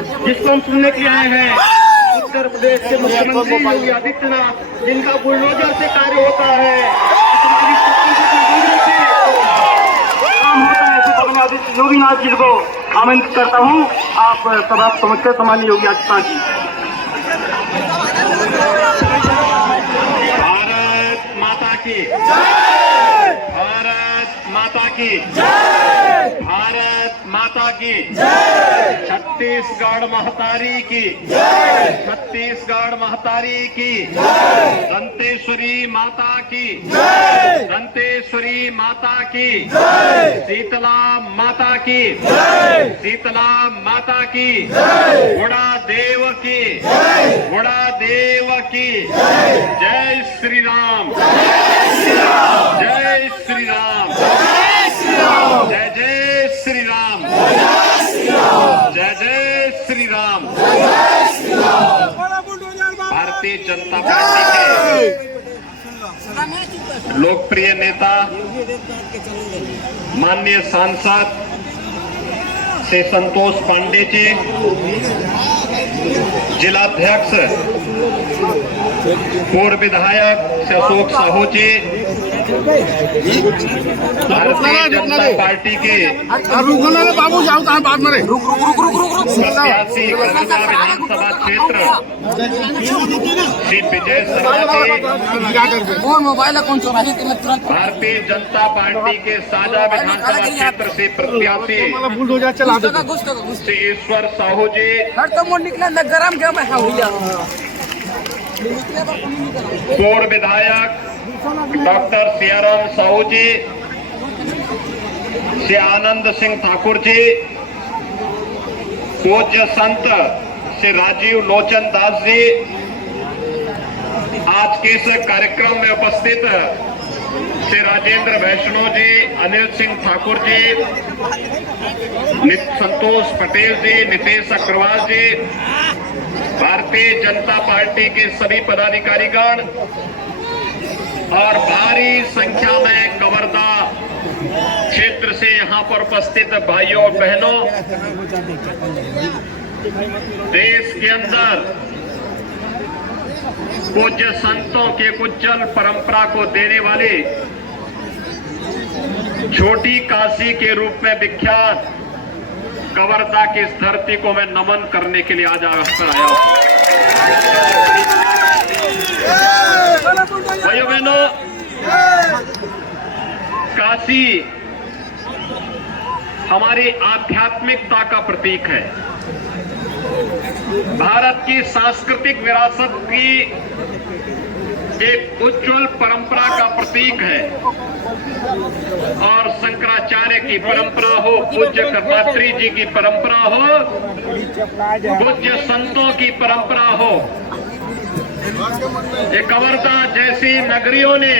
जिसको हम सुनने के लिए आए हैं, उत्तर प्रदेश के मुख्यमंत्री योगी आदित्यनाथ, जिनका बुलडोजर से कार्य होता है, काम होता है, ऐसे पगले आदित्य योगीनाथ जी को आमंत्रित करता हूँ। आप सभा समझकर सम्माननीय योगी आदित्यनाथ जी। भारत माता की जय, भारत माता की जय, भारत माता की जय, छत्तीसगढ़ महतारी की जय, छत्तीसगढ़ महतारी की जय, दंतेश्वरी माता की जय, दंतेश्वरी माता की जय, शीतला माता की जय, शीतला माता की जय, गुड़ा देव की जय, गुड़ा देव की जय, जय श्री राम, जय श्री राम, जय श्री राम, जय श्री राम, जय जय श्री राम, जय श्री राम, जय जय श्री राम, जय श्री राम। भारतीय जनता पार्टी के लोकप्रिय नेता माननीय सांसद श्री संतोष पांडे जी, जिलाध्यक्ष पूर्व विधायक श्री अशोक साहू जी, भारतीय जनता पार्टी के बाबू जाओ कहाँ बात मरे प्रत्याशी विधानसभा क्षेत्र श्री विजय शर्मा जी, मोबाइल कौन सा भारतीय जनता पार्टी के साझा विधानसभा क्षेत्र से प्रत्याशी श्री ईश्वर साहू जी, पूर्व विधायक डॉक्टर सियाराम साहू जी, श्री आनंद सिंह ठाकुर जी, पूज्य संत श्री राजीव लोचन दास जी, आज के इस कार्यक्रम में उपस्थित श्री राजेंद्र वैष्णव जी, अनिल सिंह ठाकुर जी, संतोष पटेल जी, नितेश अग्रवाल जी, भारतीय जनता पार्टी के सभी पदाधिकारीगण और भारी संख्या में कवर्धा क्षेत्र से यहाँ पर उपस्थित भाइयों और बहनों, देश के अंदर पूज्य संतों के उज्जवल परंपरा को देने वाले छोटी काशी के रूप में विख्यात कवर्धा की इस धरती को मैं नमन करने के लिए आज आया हूं। भाइयों बहनों, काशी हमारी आध्यात्मिकता का प्रतीक है, भारत की सांस्कृतिक विरासत की एक उज्जवल परंपरा का प्रतीक है और शंकराचार्य की परंपरा हो, पूज्य कर्मात्री जी की परंपरा हो, पूज्य संतों की परंपरा हो, ये कवर्धा जैसी नगरियों ने,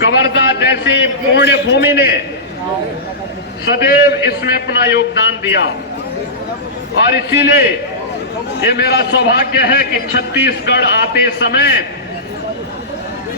कवर्धा जैसी पुण्य भूमि ने सदैव इसमें अपना योगदान दिया और इसीलिए ये मेरा सौभाग्य है कि छत्तीसगढ़ आते समय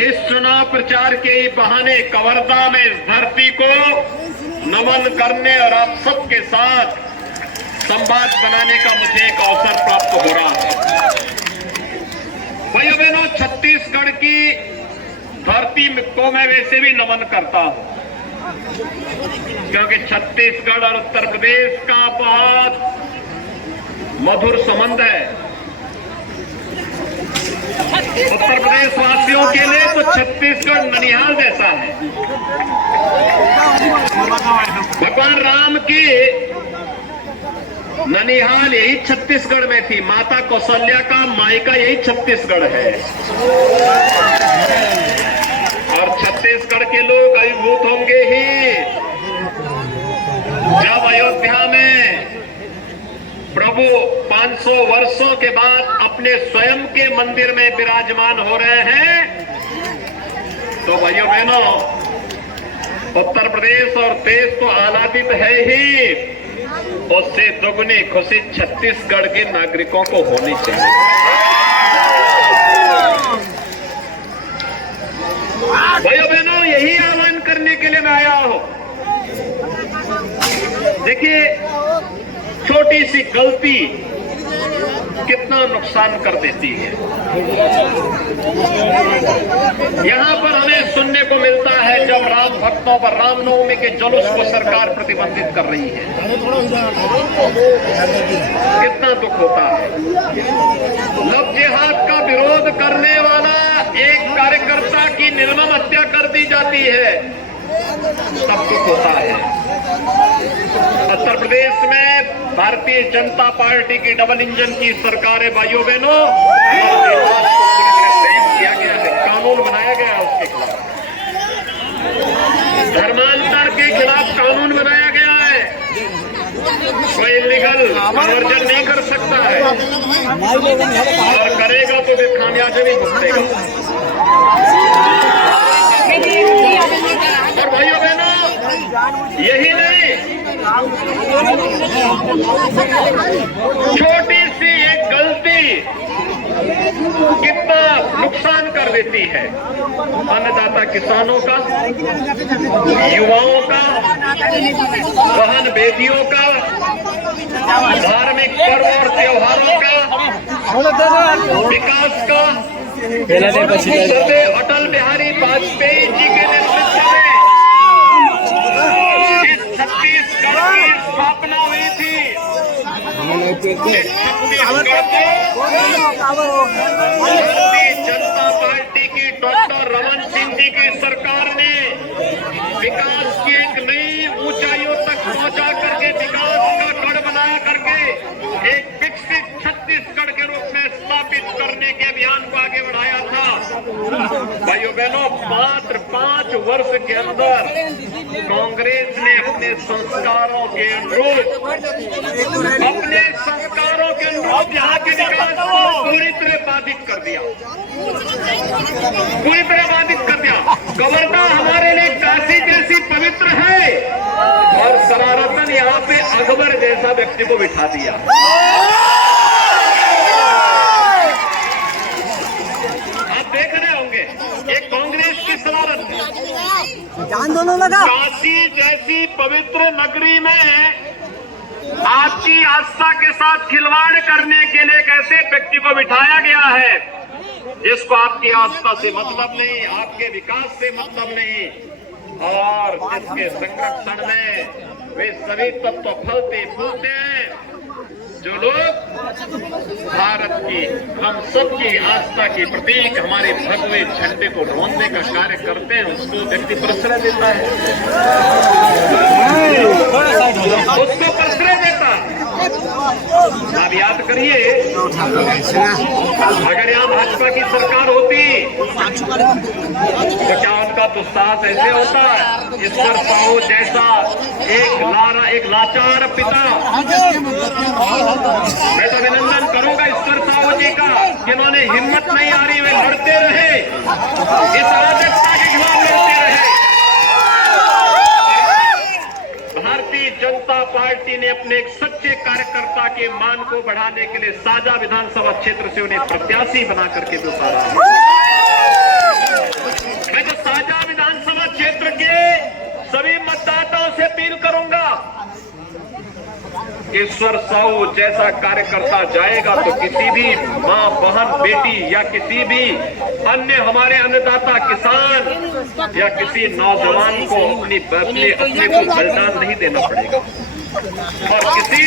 इस चुनाव प्रचार के बहाने कवर्धा में इस धरती को नमन करने और आप सबके साथ संवाद बनाने का मुझे एक अवसर प्राप्त हो रहा है। भाइयों बहनों, छत्तीसगढ़ की धरती को मैं वैसे भी नमन करता हूं क्योंकि छत्तीसगढ़ और उत्तर प्रदेश का बहुत मधुर संबंध है। उत्तर प्रदेश वासियों के लिए तो छत्तीसगढ़ ननिहाल जैसा है। भगवान राम की ननिहाल यही छत्तीसगढ़ में थी, माता कौशल्या का मायका यही छत्तीसगढ़ है और छत्तीसगढ़ के लोग अभिभूत होंगे ही जब अयोध्या में प्रभु 500 वर्षों के बाद अपने स्वयं के मंदिर में विराजमान हो रहे हैं। तो भाइयों बहनों, उत्तर प्रदेश और देश तो आह्लादित है ही, उससे दोगुनी खुशी छत्तीसगढ़ के नागरिकों को होनी चाहिए। भाइयों बहनों, यही आह्वान करने के लिए मैं आया हूं। देखिए, छोटी सी गलती कितना नुकसान कर देती है। यहां पर हमें सुनने को मिलता है जब राम भक्तों पर रामनवमी के जुलूस को सरकार प्रतिबंधित कर रही है, कितना दुख होता है। लव जिहाद का विरोध करने वाला एक कार्यकर्ता की निर्मम हत्या कर दी जाती है, तब दुख होता है। उत्तर प्रदेश में भारतीय जनता पार्टी की डबल इंजन की सरकार है भाइयों बहनों, किया गया है, कानून बनाया गया है उसके खिलाफ, धर्मांतर के खिलाफ कानून बनाया गया है। कोई इलीगल कन्वर्जन नहीं कर सकता है, और करेगा तो फिर खामियाजा भी भुगतेगा। और भाइयों बहनों यही नहीं, छोटी सी एक गलती कितना नुकसान कर देती है अन्नदाता किसानों का, युवाओं का, बहन बेटियों का, धार्मिक पर्व और त्योहारों का, विकास का। अटल बिहारी वाजपेयी जी के नेतृत्व में इस छत्तीसगढ़ की स्थापना हुई थी। भारतीय जनता पार्टी की डॉक्टर रमन सिंह जी की सरकार ने विकास की एक नई ऊंचाइयों तक पहुंचा करके विकास का गढ़ बनाया करके एक विकसित छत्तीसगढ़ के रूप में स्थापित करने के अभियान को आगे बढ़ाया था। भाइयों बहनों, मात्र 5 वर्ष के अंदर कांग्रेस ने अपने संस्कारों के अनुरूप यहाँ के विकास को पूरी तरह बाधित कर दिया, पूरी तरह बाधित कर दिया। कवर्धा हमारे लिए काशी जैसी पवित्र है और शरारतन यहाँ पे अकबर जैसा व्यक्ति को बिठा दिया। आप देख रहे होंगे ये कांग्रेस की शरारत है। काशी जैसी पवित्र नगरी में आपकी आस्था के साथ खिलवाड़ करने के लिए एक ऐसे व्यक्ति को बिठाया गया है जिसको आपकी आस्था से मतलब नहीं, आपके विकास से मतलब नहीं, और इसके संरक्षण में वे सभी तत्व फलते फूलते हैं जो लोग भारत की, हम सबकी आस्था के प्रतीक हमारे भगवे झंडे को ढोंदने का कार्य करते हैं, उसको व्यक्ति प्रश्रय देता है, उसको प्रश्रय देता है। आप याद करिए, अगर यहाँ भाजपा की सरकार होती तो क्या उनका दुस्साहस ऐसे होता है? ईश्वर साहू जैसा एक लाचार पिता, मैं तो अभिनंदन करूंगा ईश्वर साहू जी का, जिन्होंने हिम्मत नहीं आ रही वे लड़ते रहे, इस अराजकता के खिलाफ लड़ते रहे। भारतीय जनता पार्टी ने अपने एक सच्चे कार्यकर्ता के मान को बढ़ाने के लिए साजा विधानसभा क्षेत्र से उन्हें प्रत्याशी बना करके भी उतारा है। मैं तो साजा विधानसभा क्षेत्र के सभी मतदाताओं से अपील करूंगा, ईश्वर साहू जैसा कार्यकर्ता जाएगा तो किसी भी मां, बहन, बेटी या किसी भी अन्य हमारे अन्नदाता किसान या किसी नौजवान को अपने को बलिदान नहीं देना पड़ेगा, और किसी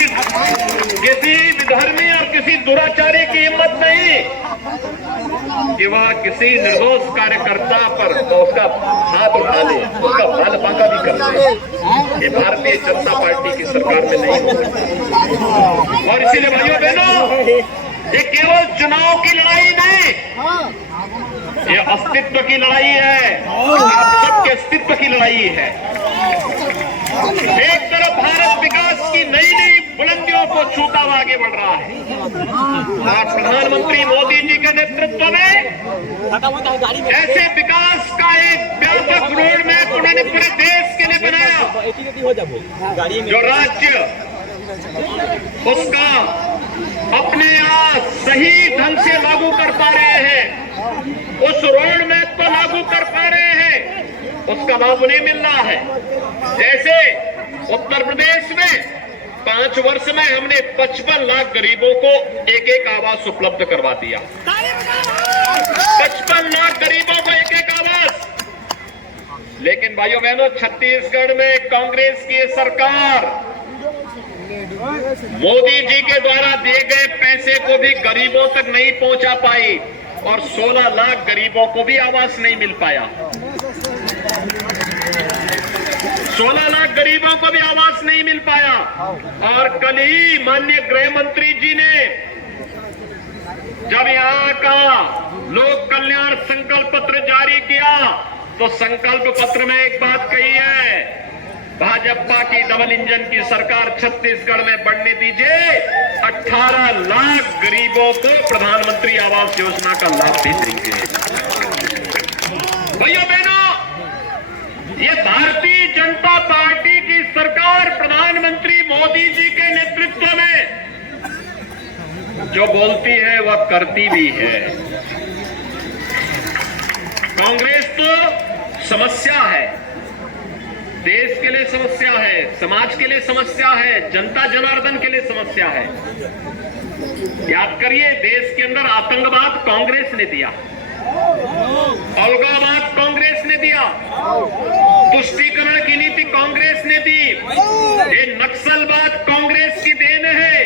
विधर्मी और किसी दुराचारी की हिम्मत नहीं कि वह किसी निर्दोष कार्यकर्ता पर उसका हाथ उठा ले, उसका बाल बांका भी कर दे। ये भारतीय जनता पार्टी की सरकार में नहीं हो सकता। और इसीलिए भाइयों बहनों, ये केवल चुनाव की लड़ाई नहीं, ये अस्तित्व की लड़ाई है, आप सबके अस्तित्व की लड़ाई है। एक तरफ भारत विकास की नई नई बुलंदियों को छूता हुआ आगे बढ़ रहा है, और प्रधानमंत्री मोदी जी के नेतृत्व में ऐसे विकास का एक व्यापक रोड मैप उन्होंने पूरे देश के लिए बनाया, जो राज्य उसका अपने आप सही ढंग से लागू कर पा रहे हैं, उस रोड मैप को लागू कर पा रहे हैं, उसका लाभ उन्हें मिल रहा है। जैसे उत्तर प्रदेश में 5 वर्ष में हमने 55 लाख गरीबों को एक आवास उपलब्ध करवा दिया। 55 लाख गरीबों को एक आवास। लेकिन भाइयों बहनों, छत्तीसगढ़ में कांग्रेस की सरकार मोदी जी के द्वारा दिए गए पैसे को भी गरीबों तक नहीं पहुंचा पाई और 16 लाख गरीबों को भी आवास नहीं मिल पाया। 16 लाख गरीबों को भी आवास नहीं मिल पाया। और कल ही माननीय गृह मंत्री जी ने जब यहाँ का लोक कल्याण संकल्प पत्र जारी किया तो संकल्प पत्र में एक बात कही है, भाजपा की डबल इंजन की सरकार छत्तीसगढ़ में बढ़ने दीजिए, 18 लाख गरीबों को प्रधानमंत्री आवास योजना का लाभ भी देंगे। भैया बहनों, ये भारतीय जनता पार्टी की सरकार प्रधानमंत्री मोदी जी के नेतृत्व में जो बोलती है वह करती भी है। कांग्रेस तो समस्या है, देश के लिए समस्या है, समाज के लिए समस्या है, जनता जनार्दन के लिए समस्या है। याद करिए, देश के अंदर आतंकवाद कांग्रेस ने दिया, अलगाववाद कांग्रेस ने दिया, तुष्टीकरण की नीति कांग्रेस ने दी, ये नक्सलवाद कांग्रेस की देन है,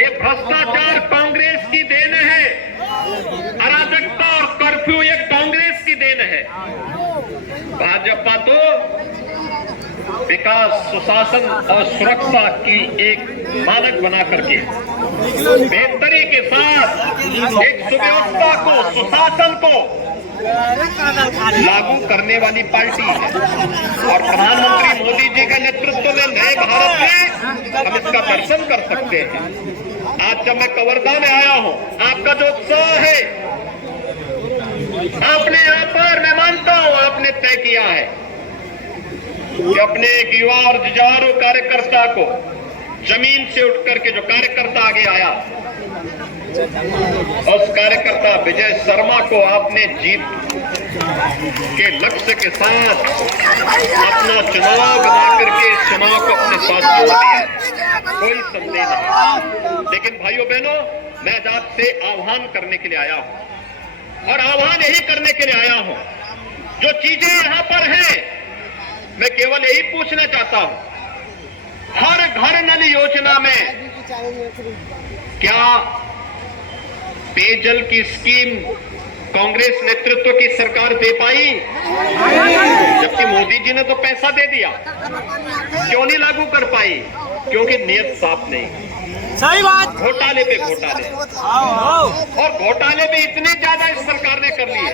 ये भ्रष्टाचार कांग्रेस की देन है, अराजकता और कर्फ्यू ये कांग्रेस की देन है। भाजपा तो विकास, सुशासन और सुरक्षा की एक मानक बना करके बेहतरी के साथ एक सुव्यवस्था को, सुशासन को लागू करने वाली पार्टी है। और प्रधानमंत्री मोदी जी के नेतृत्व में नए भारत में हम इसका दर्शन कर सकते हैं। आज जब मैं कवर्धा में आया हूं, आपका जो उत्साह है, आपने यहाँ पर, मैं मानता हूं, आपने तय किया है कि अपने एक युवा और जुझारू कार्यकर्ता को जमीन से उठ करके जो कार्यकर्ता आगे आया, उस कार्यकर्ता विजय शर्मा को आपने जीत के लक्ष्य के साथ अपना चुनाव बना करके चुनाव को अपने साथ जोड़ दिया, कोई संदेह नहीं। लेकिन भाइयों बहनों, मैं आपसे आह्वान करने के लिए आया हूं और आह्वान यही करने के लिए आया हूं, जो चीजें यहां पर हैं मैं केवल यही पूछना चाहता हूं, हर घर नल योजना में क्या पेयजल की स्कीम कांग्रेस नेतृत्व की सरकार दे पाई? जबकि मोदी जी ने तो पैसा दे दिया, क्यों नहीं लागू कर पाई? क्योंकि नियत साफ नहीं। सही बात। घोटाले पे घोटाले, और घोटाले भी इतने ज्यादा इस सरकार ने कर लिए।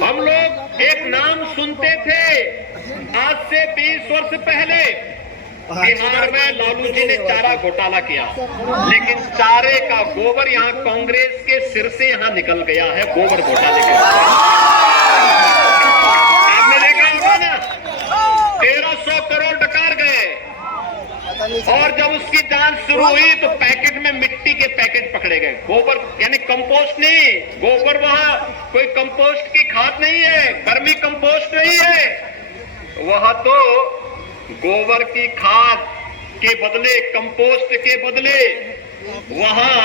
हम लोग एक नाम सुनते थे, आज से 20 वर्ष पहले बिहार में लालू जी ने चारा घोटाला किया, लेकिन चारे का गोबर यहाँ कांग्रेस के सिर से यहाँ निकल गया है, गोबर घोटाले के। आपने देखा होगा ना, 1300 करोड़ डकार गए, और जब उसकी जांच शुरू हुई तो पैकेट में मिट्टी के पैकेट पकड़े गए। गोबर यानी कंपोस्ट नहीं, गोबर वहां कोई कंपोस्ट की खाद नहीं है, वर्मी कंपोस्ट नहीं है, वह तो गोबर की खाद के बदले, कंपोस्ट के बदले वहां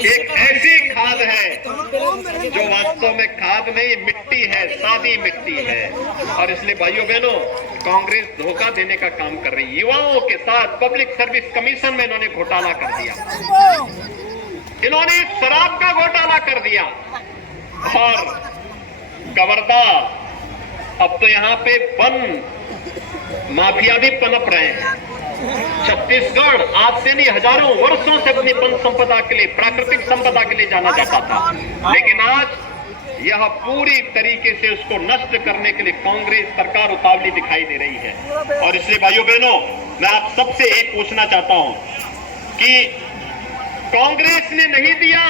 एक ऐसी खाद है जो वास्तव में खाद नहीं, मिट्टी है, सादी मिट्टी है। और इसलिए भाइयों बहनों, कांग्रेस धोखा देने का काम कर रही है युवाओं के साथ। पब्लिक सर्विस कमीशन में इन्होंने घोटाला कर दिया, इन्होंने शराब का घोटाला कर दिया, और कवर्धा, अब तो यहाँ पे वन माफिया भी पनप रहे हैं। छत्तीसगढ़ आज से नहीं, हजारों वर्षों से अपनी वन संपदा के लिए, प्राकृतिक संपदा के लिए जाना जाता था, लेकिन आज यह पूरी तरीके से उसको नष्ट करने के लिए कांग्रेस सरकार उतावली दिखाई दे रही है। और इसलिए भाइयों बहनों, मैं आप सबसे एक पूछना चाहता हूं कि कांग्रेस ने नहीं दिया,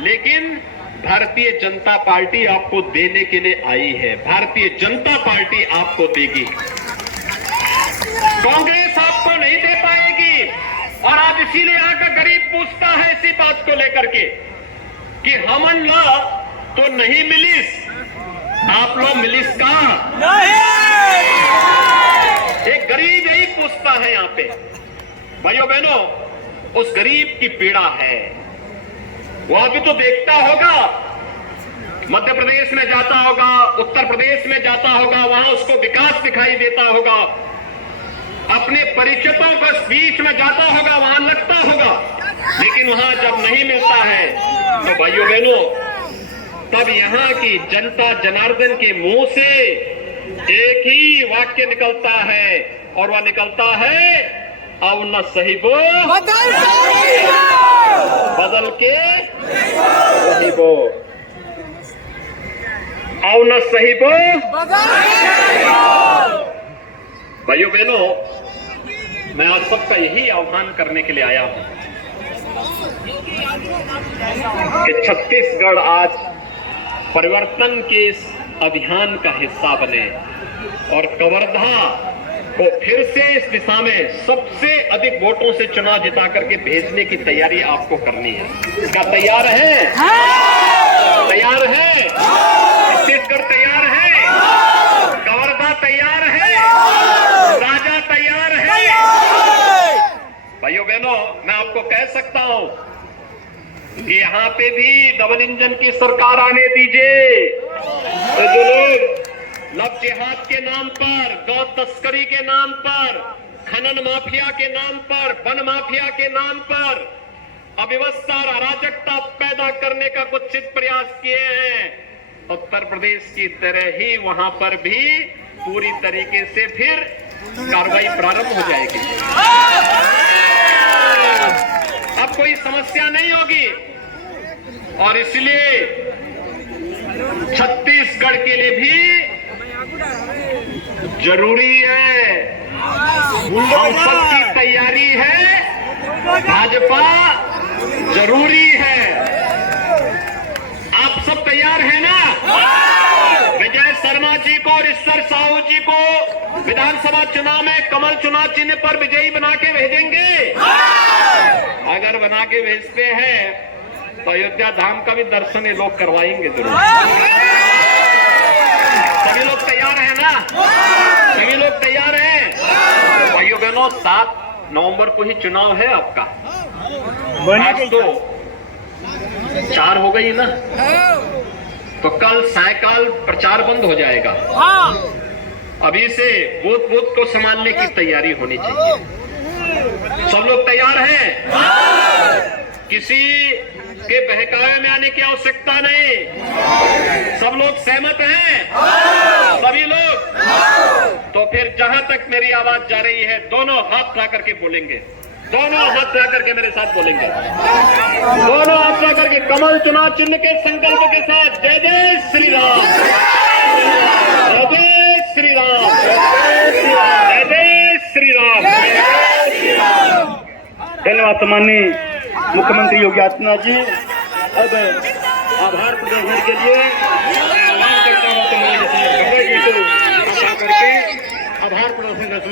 लेकिन भारतीय जनता पार्टी आपको देने के लिए आई है। भारतीय जनता पार्टी आपको देगी, कांग्रेस आपको नहीं दे पाएगी। और आज इसीलिए यहाँ का गरीब पूछता है इसी बात को लेकर के कि हमन ला तो नहीं मिलिस, आप लोग मिलिस का नहीं। एक गरीब यही पूछता है यहाँ पे। भाइयों बहनों, उस गरीब की पीड़ा है। वो अभी तो देखता होगा, मध्य प्रदेश में जाता होगा, उत्तर प्रदेश में जाता होगा, वहां उसको विकास दिखाई देता होगा, अपने परिचितों के बीच में जाता होगा, वहां लगता होगा, लेकिन वहां जब नहीं मिलता है तो भाइयों बहनों, तब यहां की जनता जनार्दन के मुंह से एक ही वाक्य निकलता है, और वह निकलता है, अब न सही बो बदल के सही बो, अब न सही बो। भाइयों बहनों, मैं आज सबका यही आह्वान करने के लिए आया हूं कि छत्तीसगढ़ आज परिवर्तन के इस अभियान का हिस्सा बने और कवर्धा को फिर से इस दिशा में सबसे अधिक वोटों से चुनाव जिता करके भेजने की तैयारी आपको करनी है। क्या तैयार है? तैयार है? छत्तीसगढ़ तैयार है? कवर्धा तैयार है? राजा तैयार है? भाइयों बहनों, मैं आपको कह सकता हूं कि यहां पे भी डबल इंजन की सरकार आने दीजिए। तो जो लोग लव जिहाद के नाम पर, गौ तस्करी के नाम पर, खनन माफिया के नाम पर, वन माफिया के नाम पर अव्यवस्था और अराजकता पैदा करने का कुत्सित प्रयास किए हैं, उत्तर प्रदेश की तरह ही वहां पर भी पूरी तरीके से फिर कार्रवाई प्रारंभ हो जाएगी। अब कोई समस्या नहीं होगी, और इसलिए छत्तीसगढ़ के लिए भी जरूरी है, हम सबकी तैयारी है, भाजपा जरूरी है। आप सब तैयार हैं ना? विजय शर्मा जी को और ईश्वर साहू जी को विधानसभा चुनाव में कमल चुनाव चिन्ह पर विजयी बना के भेजेंगे। अगर बना के भेजते हैं तो अयोध्या धाम का भी दर्शन ये लोग करवाएंगे जरूर। सभी लोग तैयार हैं ना? सभी लोग तैयार हैं? तो भाइयों बहनों, 7 नवंबर को ही चुनाव है आपका। आज तो 4 हो गई ना, तो कल सायकाल प्रचार बंद हो जाएगा। अभी से बूथ बूथ को संभालने की तैयारी होनी चाहिए। सब लोग तैयार हैं? किसी के बहकावे में आने की आवश्यकता नहीं। सब लोग सहमत हैं? सभी लोग? तो फिर जहां तक मेरी आवाज जा रही है, दोनों हाथ उठा करके बोलेंगे, दोनों हाथ उठा करके मेरे साथ बोलेंगे, दोनों हाथ उठा करके कमल चुनाव चिन्ह के संकल्प के साथ जय जय श्री राम, जय जय श्री राम, जय जय श्री राम। धन्यवाद माननीय मुख्यमंत्री योगी आदित्यनाथ जी। अब आभार प्रदर्शन के लिए आह्वान करता हूँ करके आभार प्रदर्शन करते